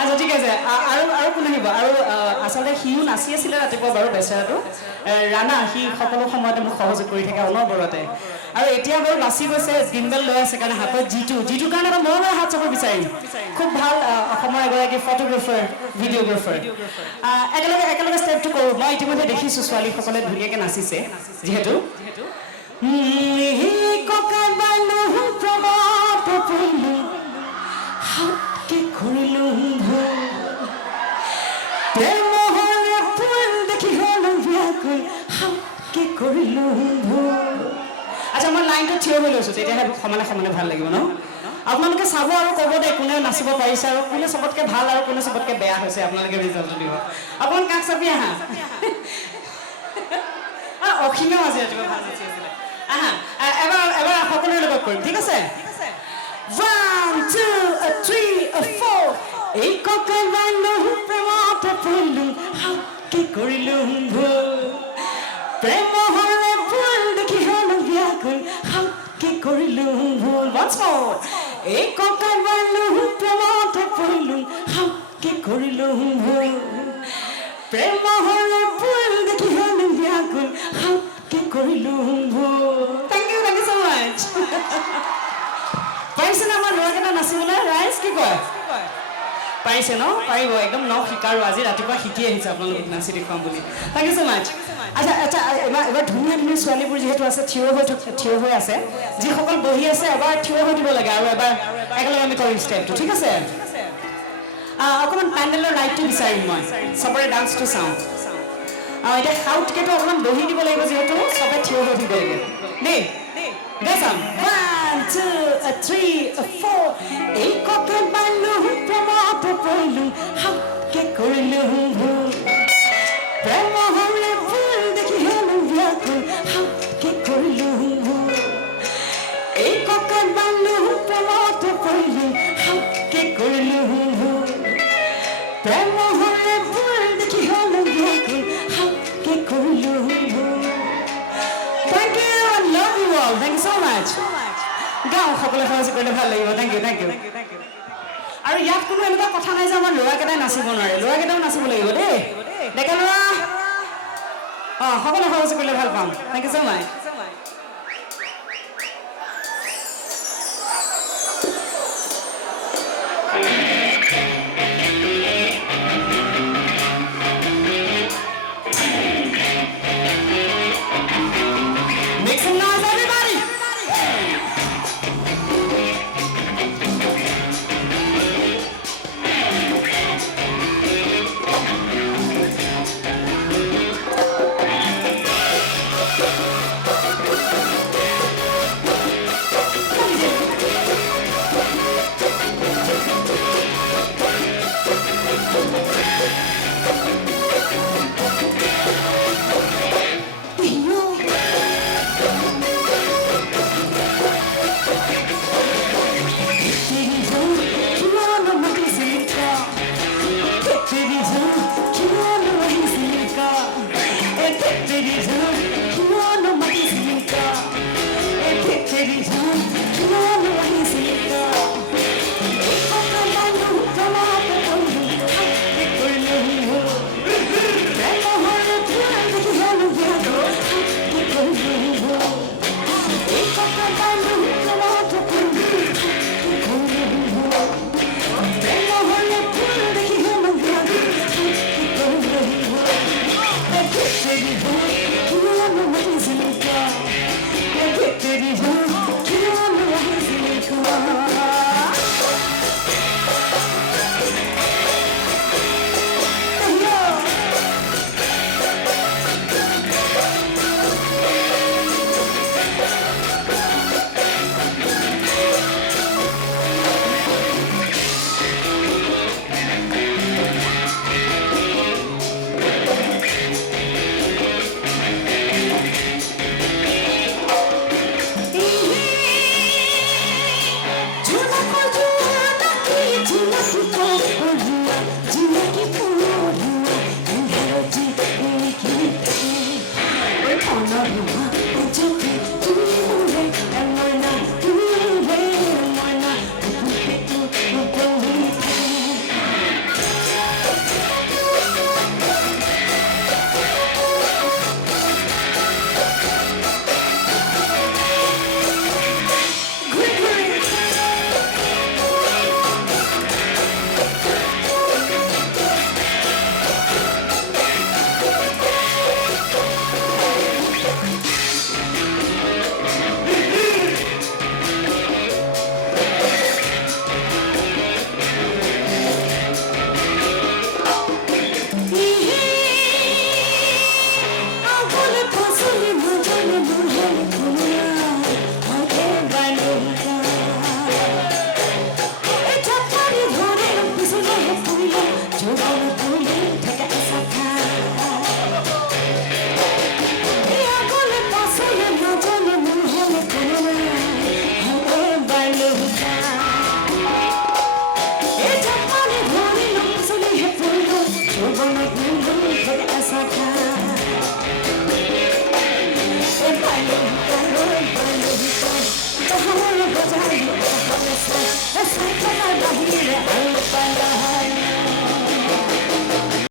আচ্ছা ঠিক আছে আৰু কোন আহিব আৰু আচলতে সিও নাচি আছিলে ৰাতিপুৱা বাৰু বেচেৰাটো ৰাণা সি সকলো সময়তে মোক সহযোগ কৰি থাকে অনবৰতে আৰু এতিয়া বাৰু বাচি গৈছে দিনডাল লৈ আছে কাৰণে হাতত জিটোৰ কাৰণে এটা মই হাত চাব বিচাৰিম খুব ভাল অসমৰ এগৰাকী ফটোগ্ৰাফাৰ ভিডিঅ'গ্ৰাফাৰ একেলগে ষ্টেপটো কৰোঁ মই ইতিমধ্যে দেখিছোঁ ছোৱালীসকলে ধুনীয়াকৈ নাচিছে যিহেতু আচ্ছা মই লাইনটো থিয় হৈ লৈছোঁ তেতিয়াহে সমানে সমানে ভাল লাগিব ন আপোনালোকে চাব আৰু ক'ব দে কোনে নাচিব পাৰিছে আৰু কোনে চবতকৈ ভাল আৰু কোনে চবতকৈ বেয়া হৈছে আপোনালোকে ৰিজাল্টটো দিব অকণমান কাষ চাপি আহা অসীমেও আজি ৰাতিপুৱা ভাল নাচি আছিলে আহা এবাৰ সকলোৰে লগত কৰিম ঠিক আছে 1 2 3 4 এই ককাই বান্ধো প্ৰেমতে পৰিলোঁ হাতকে কৰিলোঁ ভুল প্ৰেম হলে ভুল দেখি হলো ব্যাকুল হাতকে কৰিলোঁ ভুল once more এই ককাই বান্ধো প্ৰেমতে পৰিলোঁ হাতকে কৰিলোঁ ভুল প্ৰেম হলে ভুল দেখি হলো ব্যাকুল হাতকে কৰিলোঁ ভুল thank you so much পাৰিছে না আমাৰ ল'ৰাকেইটা নাচিবলৈ ৰাইজ কি কয় পাৰিছে ন পাৰিব একদম ন শিকাৰো আজি ৰাতিপুৱা শিকি আহিছে আপোনালোকক নাচি দেখুৱাম বুলি থেংক ইউ so much আচ্ছা এবাৰ ধুনীয়া ধুনীয়া ছোৱালীবোৰ যিহেতু আছে থিয় হৈ আছে যিসকল বহি আছে এবাৰ থিয় হৈ দিব লাগে আৰু এবাৰ একেলগে আমি কৰিম ষ্টেপটো ঠিক আছে অকণমান পেণ্ডেলৰ লাইটটো বিচাৰিম মই চবৰে ডান্সটো চাওঁ এতিয়া সাউটকেতো অকণমান বহি দিব লাগিব যিহেতু চবে থিয় হৈ দিব লাগিব দেই Listen, 1 2 3 4 এই ককে বান্ধো প্ৰেমতে পৰিলোঁ হাতকে কৰিলোঁ ভুল প্ৰেম হলে ভুল দেখি হলো ব্যাকুল হাতকে কৰিলোঁ ভুল এই ককে বান্ধো প্ৰেমতে পৰিলোঁ হাতকে কৰিলোঁ ভুল প্ৰেম হলে ভুল দেখি হলো ব্যাকুল হাতকে কৰিলোঁ ভুল Thank you. I love you all. Thank you so much. গাঁও সকলে সহযোগ কৰিলে ভাল লাগিব থেংক ইউ আৰু ইয়াত কোনো এনেকুৱা কথা নাই যে আমাৰ ল'ৰাকেইটাই নাচিব নোৱাৰে ল'ৰাকেইটাও নাচিব লাগিব দেই ডেকা ল'ৰা সকলে সহযোগ কৰিলে ভাল পাম থেংক ইউ so much